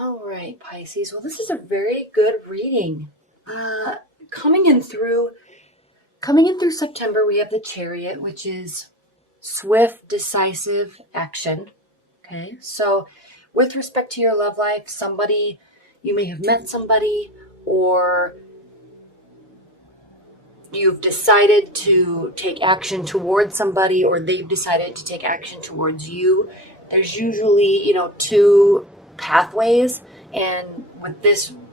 All right, Pisces. Well, this is a very good reading. Coming in through September, we have the Chariot, which is swift, decisive action. Okay, so with respect to your love life, you may have met somebody, or you've decided to take action towards somebody, or they've decided to take action towards you. There's usually, two pathways, and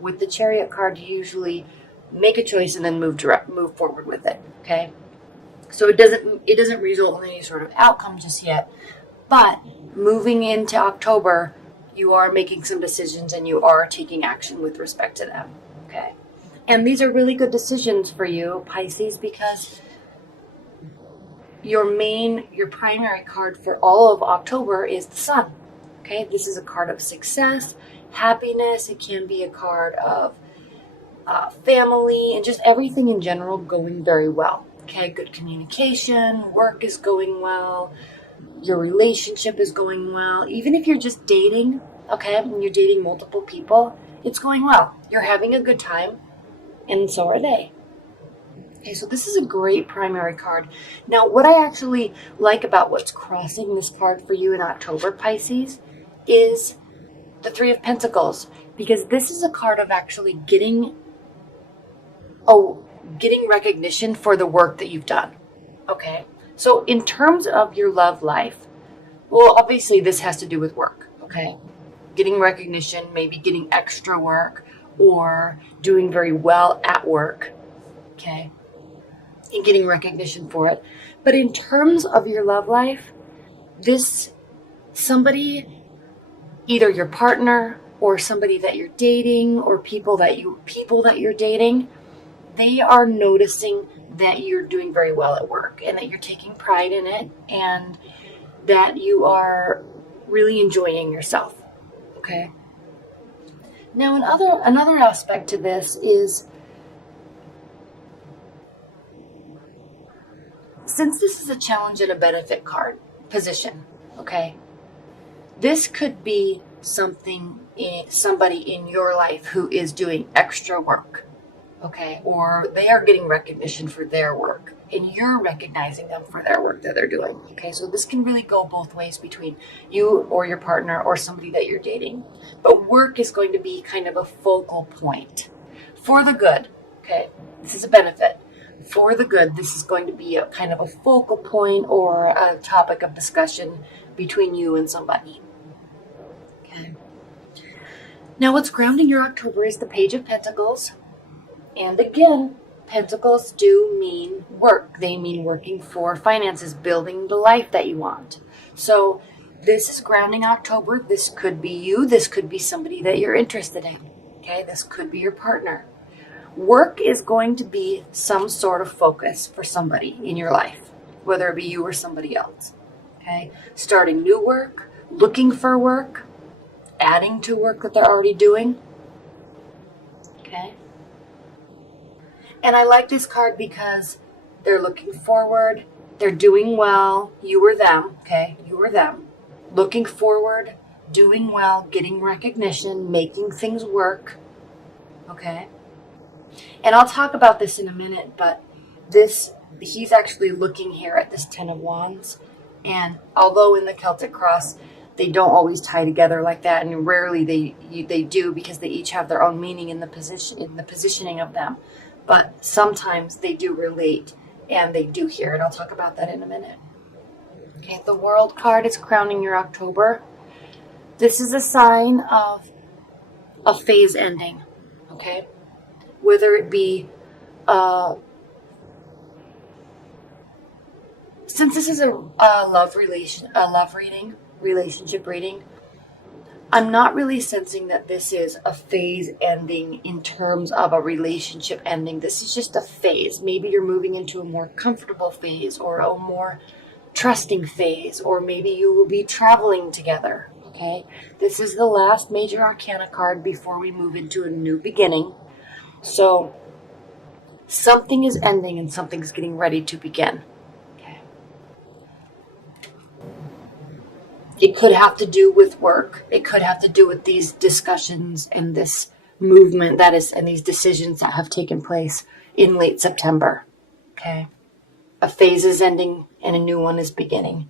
with the Chariot card, you usually make a choice and then move forward with it. Okay, so it doesn't result in any sort of outcome just yet, but moving into October, you are making some decisions and you are taking action with respect to them. Okay, and these are really good decisions for you, Pisces, because your primary card for all of October is the Sun. Okay, this is a card of success, happiness. It can be a card of family, and just everything in general going very well. Okay, good communication, work is going well, your relationship is going well. Even if you're just dating, okay, and you're dating multiple people, it's going well. You're having a good time, and so are they. Okay, so this is a great primary card. Now, what I actually like about what's crossing this card for you in October, Pisces, is the Three of Pentacles, because this is a card of actually getting recognition for the work that you've done. Okay, so in terms of your love life, well, obviously this has to do with work. Okay, getting recognition, maybe getting extra work, or doing very well at work. Okay, and getting recognition for it. But in terms of your love life, somebody, either your partner or somebody that you're dating, or people that you're dating, they are noticing that you're doing very well at work and that you're taking pride in it and that you are really enjoying yourself. Okay. Now, another aspect to this is, since this is a challenge and a benefit card position, okay, this could be somebody in your life who is doing extra work. Okay, or they are getting recognition for their work and you're recognizing them for their work that they're doing. Okay, so this can really go both ways between you or your partner or somebody that you're dating. But work is going to be kind of a focal point for the good. Okay, this is a benefit. For the good, this is going to be a kind of a focal point or a topic of discussion between you and somebody. Okay. Now, what's grounding your October is the Page of Pentacles. And again, pentacles do mean work. They mean working for finances, building the life that you want. So this is grounding October. This could be you. This could be somebody that you're interested in. Okay, this could be your partner. Work is going to be some sort of focus for somebody in your life, whether it be you or somebody else. Okay, starting new work, looking for work, adding to work that they're already doing. Okay. And I like this card because they're looking forward, they're doing well, you or them, okay? You or them. Looking forward, doing well, getting recognition, making things work, okay? And I'll talk about this in a minute, but he's actually looking here at this Ten of Wands. And although in the Celtic cross, they don't always tie together like that, and rarely they do, because they each have their own meaning in the positioning of them. But sometimes they do relate, and they do here, and I'll talk about that in a minute. Okay, the World card is crowning your October. This is a sign of a phase ending, okay? Whether it be, since this is a relationship reading, I'm not really sensing that this is a phase ending in terms of a relationship ending. This is just a phase. Maybe you're moving into a more comfortable phase or a more trusting phase, or maybe you will be traveling together. Okay, this is the last major arcana card before we move into a new beginning. So something is ending and something's getting ready to begin. Okay. It could have to do with work. It could have to do with these discussions and this movement that is, and these decisions that have taken place in late September. Okay. A phase is ending and a new one is beginning.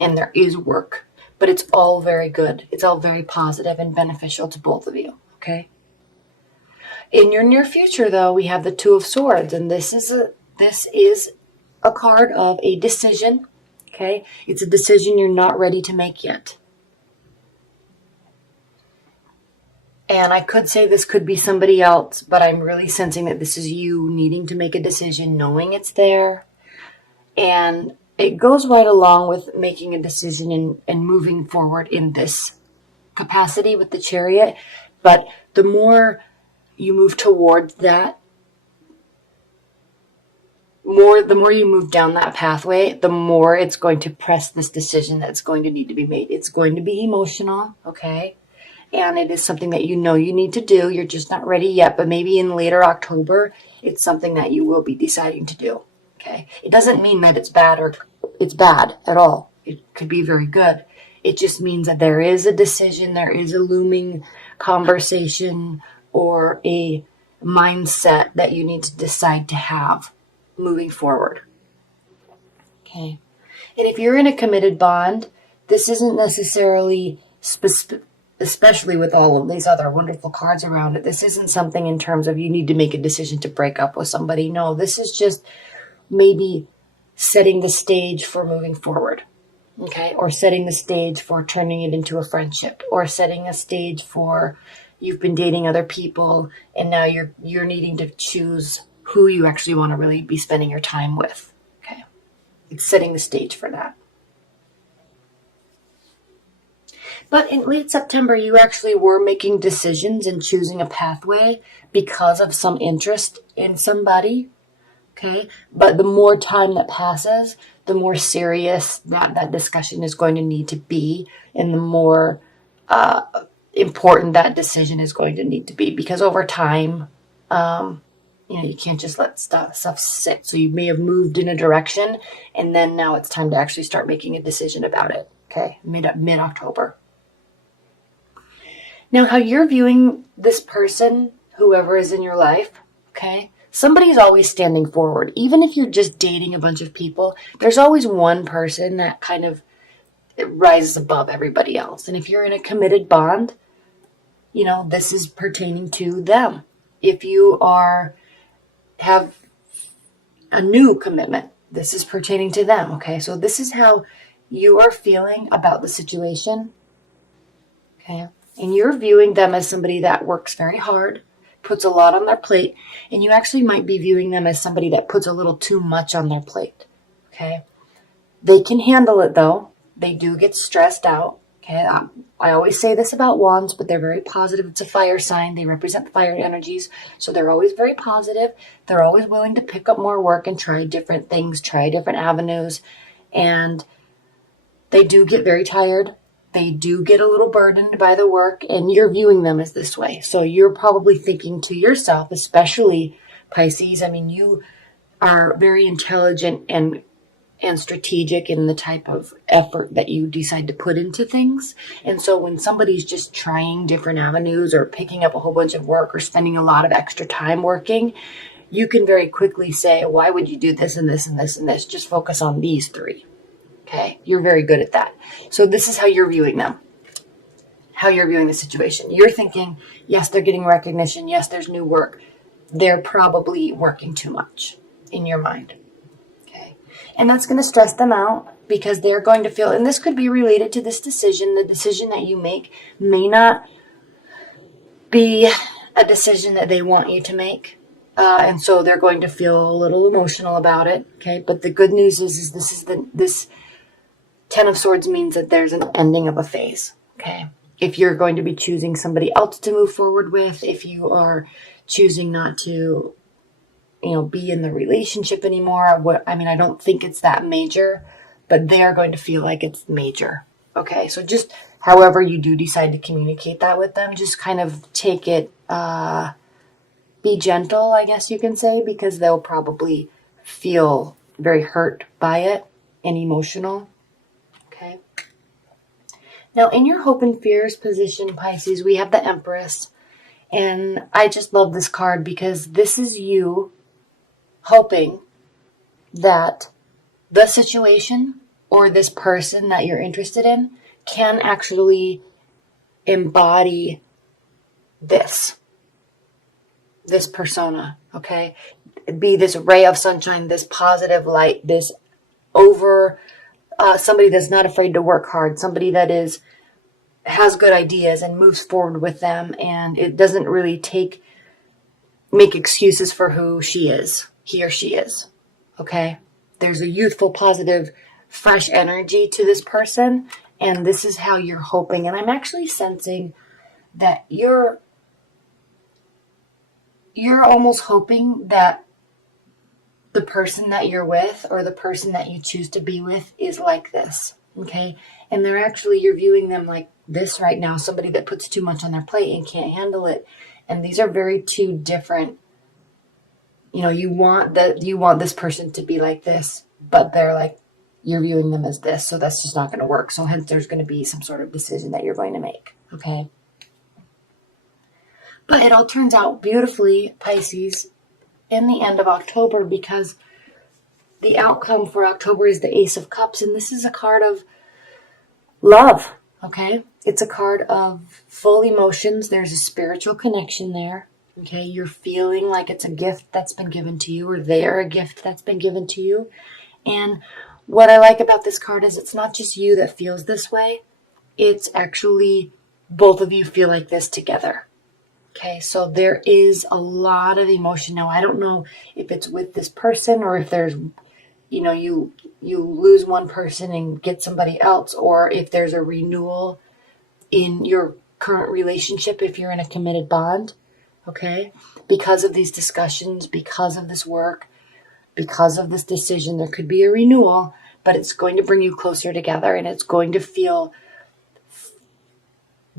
And there is work, but it's all very good. It's all very positive and beneficial to both of you. Okay. In your near future, though, we have the Two of Swords, and this is a card of a decision. Okay, it's a decision you're not ready to make yet. And I could say this could be somebody else, but I'm really sensing that this is you needing to make a decision, knowing it's there. And it goes right along with making a decision and moving forward in this capacity with the Chariot. But the more you move towards that, the more you move down that pathway, the more it's going to press this decision that's going to need to be made. It's going to be emotional, okay? And it is something that you know you need to do. You're just not ready yet, but maybe in later October, it's something that you will be deciding to do, okay? It doesn't mean that it's bad or it's bad at all. It could be very good. It just means that there is a decision, there is a looming conversation or a mindset that you need to decide to have moving forward. Okay. And if you're in a committed bond, this isn't necessarily especially with all of these other wonderful cards around it. This isn't something in terms of you need to make a decision to break up with somebody. No, this is just maybe setting the stage for moving forward. Okay. Or setting the stage for turning it into a friendship, or setting a stage for you've been dating other people and now you're needing to choose who you actually want to really be spending your time with. Okay. It's setting the stage for that. But in late September, you actually were making decisions and choosing a pathway because of some interest in somebody. Okay. But the more time that passes, the more serious that discussion is going to need to be, and the more important that decision is going to need to be, because over time, you can't just let stuff sit. So you may have moved in a direction, and then now it's time to actually start making a decision about it. Okay, mid-October. Now, how you're viewing this person, whoever is in your life, okay, somebody's always standing forward. Even if you're just dating a bunch of people, there's always one person that kind of rises above everybody else. And if you're in a committed bond, this is pertaining to them. If you have a new commitment, this is pertaining to them. Okay, so this is how you are feeling about the situation. Okay, and you're viewing them as somebody that works very hard, puts a lot on their plate, and you actually might be viewing them as somebody that puts a little too much on their plate. Okay, they can handle it though. They do get stressed out. Okay, I always say this about wands, but they're very positive. It's a fire sign. They represent fire energies. So they're always very positive. They're always willing to pick up more work and try different things, try different avenues. And they do get very tired. They do get a little burdened by the work, and you're viewing them as this way. So you're probably thinking to yourself, especially Pisces, you are very intelligent and strategic in the type of effort that you decide to put into things. And so when somebody's just trying different avenues or picking up a whole bunch of work or spending a lot of extra time working, you can very quickly say, why would you do this and this and this and this? Just focus on these three. Okay. You're very good at that. So this is how you're viewing them, how you're viewing the situation. You're thinking, yes, they're getting recognition. Yes, there's new work. They're probably working too much in your mind. And that's going to stress them out because they're going to feel, and this could be related to this decision. The decision that you make may not be a decision that they want you to make. And so they're going to feel a little emotional about it. Okay. But the good news is this 10 of Swords means that there's an ending of a phase. Okay. If you're going to be choosing somebody else to move forward with, if you are choosing not to be in the relationship anymore. I don't think it's that major, but they're going to feel like it's major. Okay, so just however you do decide to communicate that with them, just kind of take it, be gentle, I guess you can say, because they'll probably feel very hurt by it and emotional. Okay. Now, in your hope and fears position, Pisces, we have the Empress. And I just love this card because this is you hoping that the situation or this person that you're interested in can actually embody this persona, okay? Be this ray of sunshine, this positive light, this somebody that's not afraid to work hard, somebody that has good ideas and moves forward with them, and it doesn't really make excuses for who he or she is, okay? There's a youthful, positive, fresh energy to this person, and this is how you're hoping. And I'm actually sensing that you're almost hoping that the person that you're with or the person that you choose to be with is like this, okay? And you're viewing them like this right now, somebody that puts too much on their plate and can't handle it. And these are very two different, you want this person to be like this, but they're like, you're viewing them as this, so that's just not going to work. So hence there's going to be some sort of decision that you're going to make, okay? But it all turns out beautifully, Pisces, in the end of October, because the outcome for October is the Ace of Cups, and this is a card of love, okay? It's a card of full emotions. There's a spiritual connection there, okay? You're feeling like it's a gift that's been given to you, or they're a gift that's been given to you. And what I like about this card is it's not just you that feels this way. It's actually both of you feel like this together. Okay, so there is a lot of emotion. Now, I don't know if it's with this person or if there's, you lose one person and get somebody else, or if there's a renewal in your current relationship if you're in a committed bond, okay? Because of these discussions, because of this work, because of this decision, there could be a renewal, but it's going to bring you closer together and it's going to feel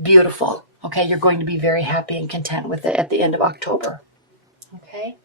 beautiful. Okay, you're going to be very happy and content with it at the end of October. Okay?